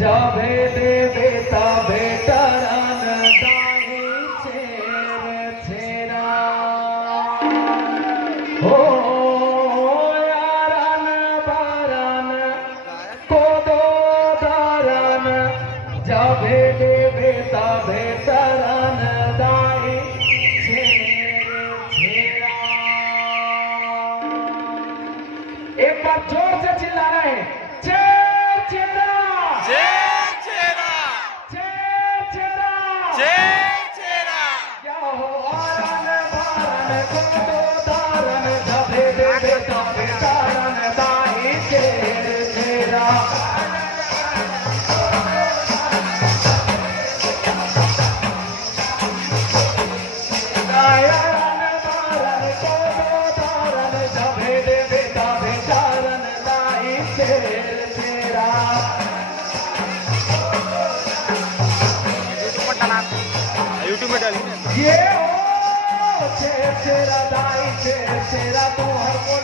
जावे देवे तबे तरान दाई छेर छेरा हो यारान बारान कोदो दारान जावे देवे तबे तरान दाई छेर छेरा। एक बार जोर से चिल्ला रहे हैं यूट्यूब में डाली ये हो तेरा दाई तेरा तू हर को